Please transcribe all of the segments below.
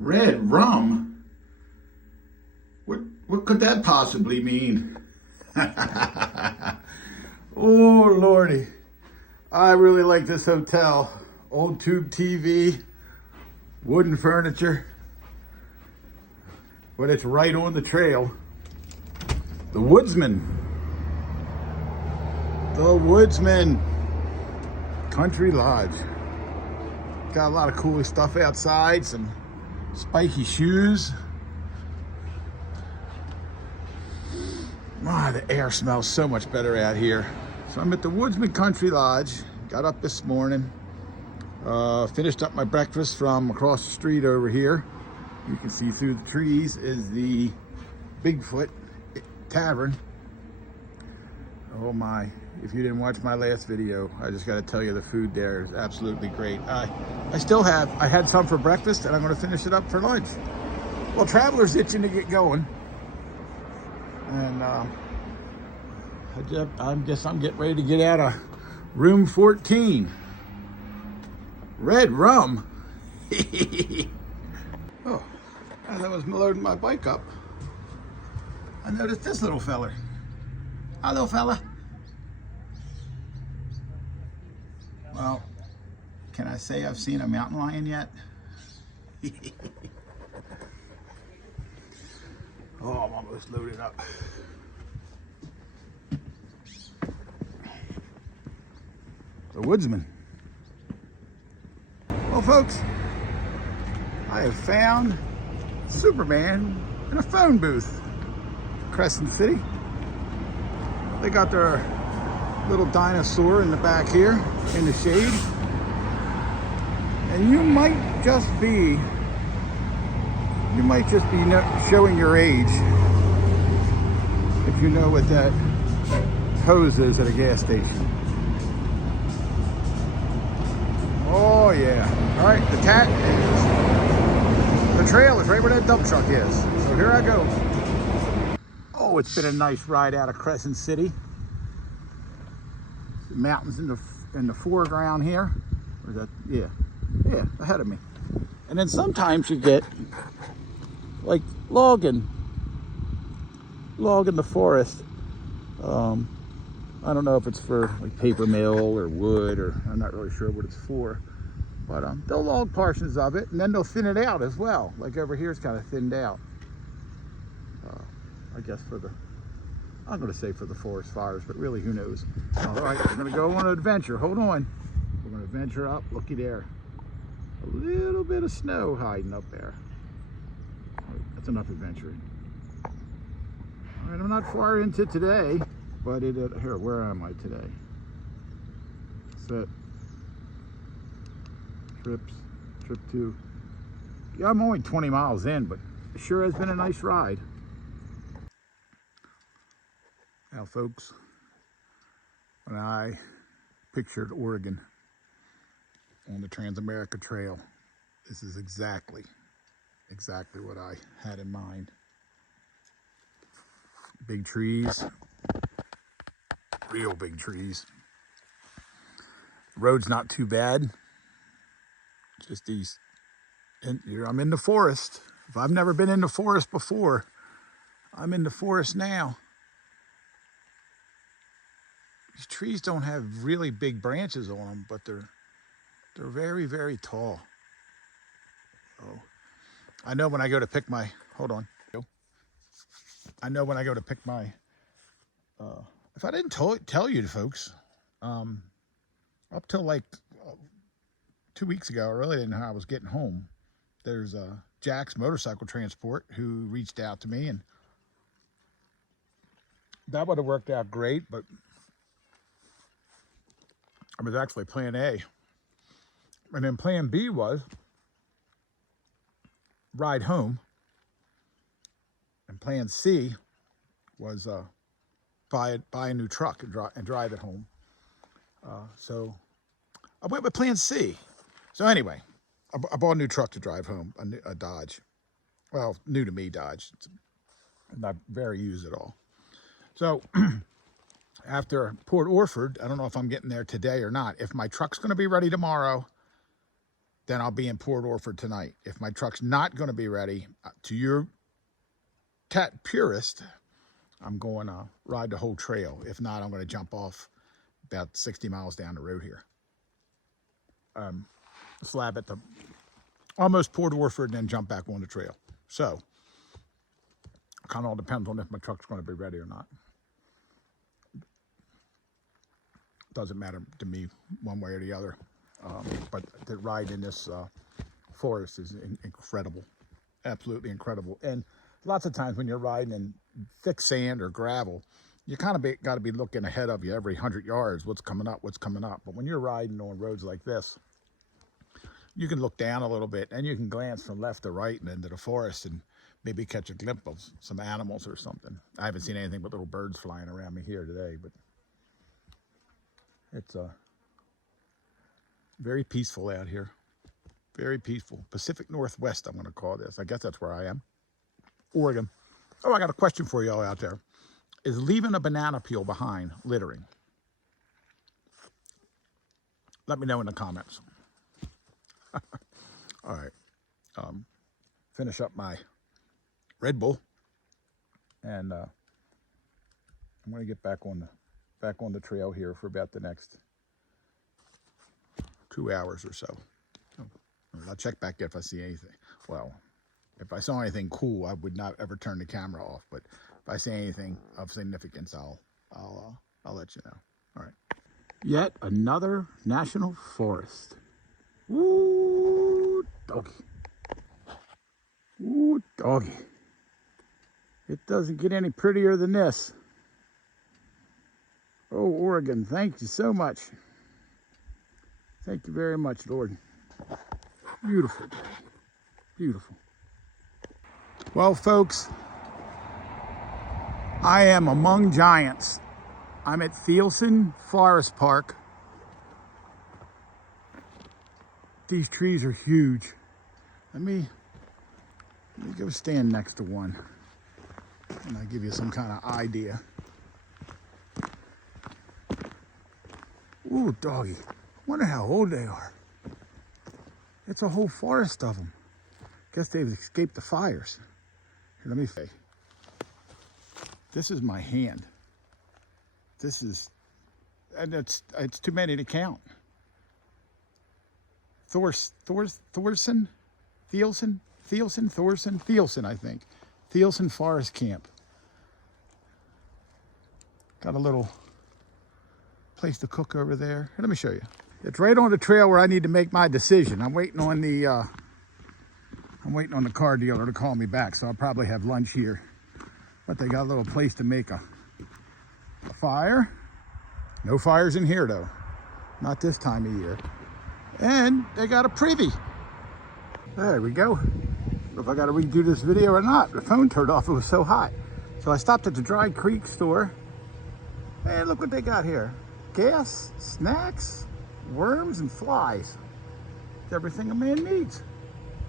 Red rum? What could that possibly mean? Oh, Lordy. I really like this hotel. Old tube TV, wooden furniture, but it's right on the trail. The Woodsman. The Woodsman Country Lodge. Got a lot of cool stuff outside, some spiky shoes. My, the air smells so much better out here. So I'm at the Woodsman Country Lodge. Got up this morning. Finished up my breakfast from across the street over here. You can see through the trees is the Bigfoot Tavern. Oh my, if you didn't watch my last video, I just got to tell you the food there is absolutely great. I had some for breakfast and I'm going to finish it up for lunch. Well, Traveler's itching to get going. And I'm getting ready to get out of room 14. Red rum. Oh, as I was loading my bike up, I noticed this little feller. Hello, fella. Well, can I say I've seen a mountain lion yet? Oh, I'm almost loaded up. The Woodsman. Well, folks, I have found Superman in a phone booth. Crescent City. They got their little dinosaur in the back here in the shade. And you might just be showing your age if you know what that hose is at a gas station. Oh yeah. All right, the trail is right where that dump truck is. So here I go. Oh, it's been a nice ride out of Crescent City. The mountains in the foreground here. Or is that, yeah, ahead of me. And then sometimes you get like logging the forest. I don't know if it's for like paper mill or wood, or I'm not really sure what it's for. But they'll log portions of it and then they'll thin it out as well. Like over here, it's kind of thinned out. I guess I'm going to say for the forest fires, but really who knows. All right, we're going to go on an adventure. Hold on. We're going to venture up. Looky there. A little bit of snow hiding up there. That's enough adventuring. All right, I'm not far into today, but here, where am I today? Set. Trip 2. Yeah, I'm only 20 miles in, but it sure has been a nice ride. Now, folks, when I pictured Oregon on the Transamerica Trail, this is exactly what I had in mind. Big trees, real big trees. The road's not too bad. Just these, and here I'm in the forest. If I've never been in the forest before, I'm in the forest now. These trees don't have really big branches on them, but they're very, very tall. Oh, I know when I go to pick my, hold on. I know when I go to pick my, if I didn't tell you folks, up till like 2 weeks ago, I really didn't know how I was getting home. There's Jack's Motorcycle Transport who reached out to me, and that would have worked out great, but I was actually plan A. And then plan B was ride home. And plan C was buy a new truck and drive it home. So I went with plan C. So anyway, I bought a new truck to drive home, a Dodge. Well, new to me Dodge. It's not very used at all. So after Port Orford, I don't know if I'm getting there today or not. If my truck's going to be ready tomorrow, then I'll be in Port Orford tonight. If my truck's not going to be ready, to your purist, I'm going to ride the whole trail. If not, I'm going to jump off about 60 miles down the road here. Slab at the almost Port Orford and then jump back on the trail. So it kind of all depends on if my truck's going to be ready or not. Doesn't matter to me one way or the other. But the ride in this forest is incredible, absolutely incredible. And lots of times when you're riding in thick sand or gravel, you kind of got to be looking ahead of you every 100 yards, what's coming up. But when you're riding on roads like this, you can look down a little bit and you can glance from left to right and into the forest and maybe catch a glimpse of some animals or something. I haven't seen anything but little birds flying around me here today, but it's very peaceful out here. Very peaceful. Pacific Northwest, I'm going to call this. I guess that's where I am. Oregon. Oh, I got a question for y'all out there. Is leaving a banana peel behind littering? Let me know in the comments. All right. Finish up my Red Bull, and I'm going to get back on the trail here for about the next 2 hours or so. I'll check back if I see anything. Well, if I saw anything cool, I would not ever turn the camera off. But if I see anything of significance, I'll let you know. All right. Yet another national forest. Ooh, doggy. Ooh, doggy. It doesn't get any prettier than this. Oh, Oregon, thank you so much. Thank you very much, Lord. Beautiful. Beautiful. Well, folks, I am among giants. I'm at Thielsen Forest Park. These trees are huge. Let me go stand next to one, and I'll give you some kind of idea. Ooh, doggy. Wonder how old they are. It's a whole forest of them. Guess they've escaped the fires. Here, let me see. This is my hand. This is, and it's too many to count. Thielsen, I think. Thielsen Forest Camp. Got a little place to cook over there. Here, let me show you. It's right on the trail where I need to make my decision. I'm waiting on the car dealer to call me back, so I'll probably have lunch here. But they got a little place to make a fire. No fires in here though. Not this time of year. And they got a privy. There we go. I don't know if I got to redo this video or not. The phone turned off. It was so hot. So I stopped at the Dry Creek store. And look what they got here. Gas, snacks, worms, and flies. It's everything a man needs.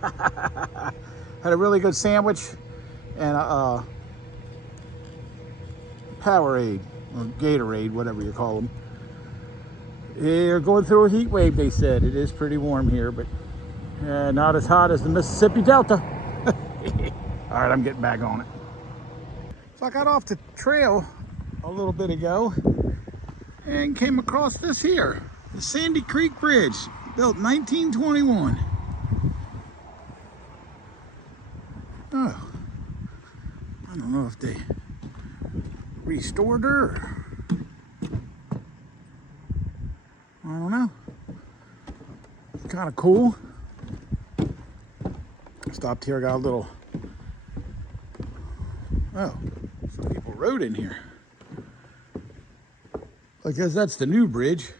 Had a really good sandwich and a Powerade or Gatorade, whatever you call them. They're going through a heat wave, they said. It is pretty warm here, but not as hot as the Mississippi Delta. All right, I'm getting back on it. So I got off the trail a little bit ago and came across this here, the Sandy Creek Bridge, built 1921. Oh, I don't know if they restored her or, I don't know. It's kind of cool. Stopped here, got a little, oh, some people rode in here. I guess that's the new bridge.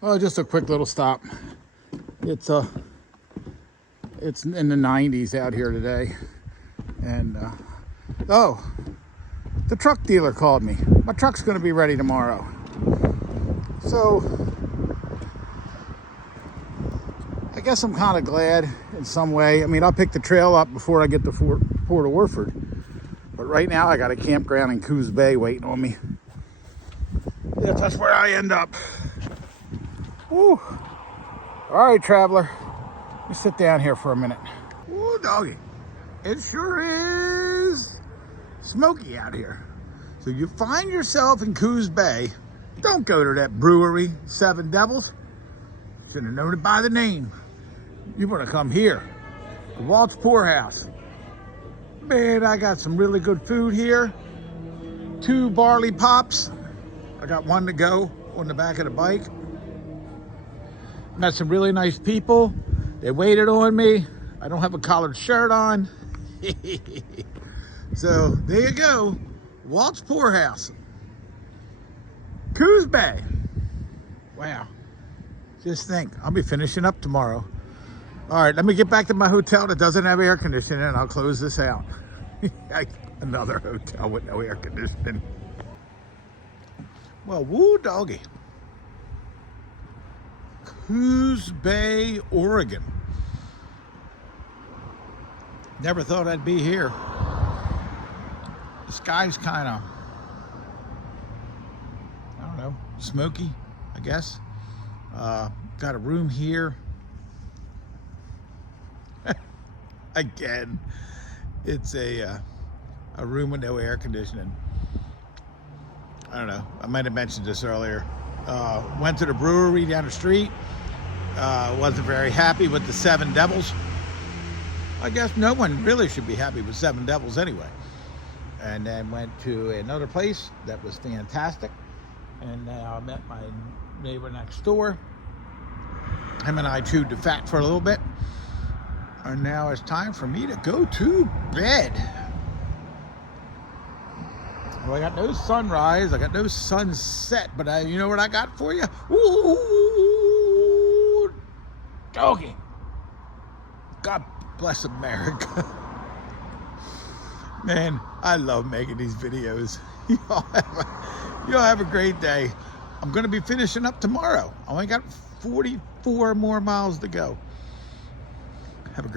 Oh, just a quick little stop. It's in the 90s out here today. And, oh, the truck dealer called me. My truck's gonna be ready tomorrow. So, I guess I'm kind of glad in some way. I mean, I'll pick the trail up before I get to Port Orford. But right now, I got a campground in Coos Bay waiting on me. guess that's where I end up. Woo. All right, traveler. Let me sit down here for a minute. Woo, doggy. It sure is smoky out here. So you find yourself in Coos Bay, don't go to that brewery, Seven Devils. Should have known it by the name. You want to come here, the Walt's Poorhouse. Man, I got some really good food here. 2 barley pops. I got 1 to go on the back of the bike. Met some really nice people. They waited on me. I don't have a collared shirt on. So there you go. Walt's Poorhouse. Coos Bay. Wow. Just think, I'll be finishing up tomorrow. All right, let me get back to my hotel that doesn't have air conditioning and I'll close this out. Another hotel with no air conditioning. Well, woo doggy. Coos Bay, Oregon. Never thought I'd be here. The sky's kind of, I don't know, smoky, I guess. Got a room here. Again, it's a room with no air conditioning. I don't know, I might have mentioned this earlier. Went to the brewery down the street. Wasn't very happy with the Seven Devils. I guess no one really should be happy with Seven Devils anyway. And then went to another place that was fantastic. And now I met my neighbor next door. Him and I chewed the fat for a little bit. And now it's time for me to go to bed. Well, I got no sunrise, I got no sunset, but you know what I got for you? Ooh, doggy. God bless America. Man, I love making these videos. Y'all have a great day. I'm going to be finishing up tomorrow. I only got 44 more miles to go.